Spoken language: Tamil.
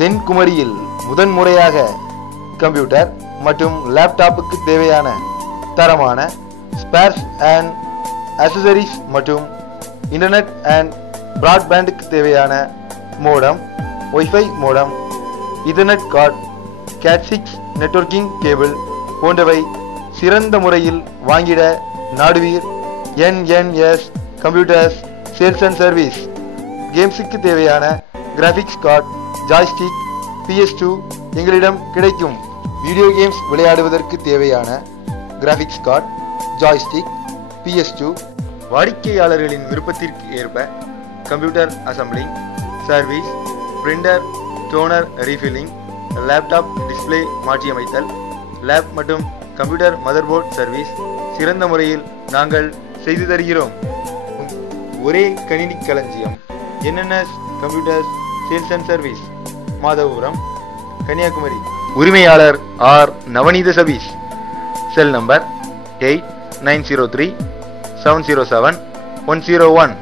தென்குமரியில் முதன்முறையாக கம்ப்யூட்டர் மற்றும் லேப்டாப்புக்கு தேவையான தரமான ஸ்பேர்ஸ் அண்ட் அக்சசரிஸ் மற்றும் இன்டர்நெட் அண்ட் பிராட்பேண்டுக்கு தேவையான modem, wifi modem, ethernet card, கேட்6 நெட்வொர்க்கிங் கேபிள் போன்றவை சிறந்த முறையில் வாங்கிட நாடுவீர் NNS computers sales and service. கேம்ஸுக்கு தேவையான கிராஃபிக்ஸ் கார்டு, ஜாய்ஸ்டிக், PS2 எங்களிடம் கிடைக்கும். வீடியோ கேம்ஸ் விளையாடுவதற்கு தேவையான கிராஃபிக்ஸ் கார்டு, ஜாய்ஸ்டிக், PS2, வாடிக்கையாளர்களின் விருப்பத்திற்கு ஏற்ப computer assembling, service, printer, toner refilling, laptop display மாற்றியமைத்தல், லேப் மற்றும் கம்ப்யூட்டர் மதர்போர்ட் சர்வீஸ் சிறந்த முறையில் நாங்கள் செய்து தருகிறோம். ஒரே கணினி களஞ்சியம் NNS computers sales and service, Madhavapuram, Kanyakumari. உரிமையாளர் R Navaneetha Sabeesh. Cell number 8903 707 101.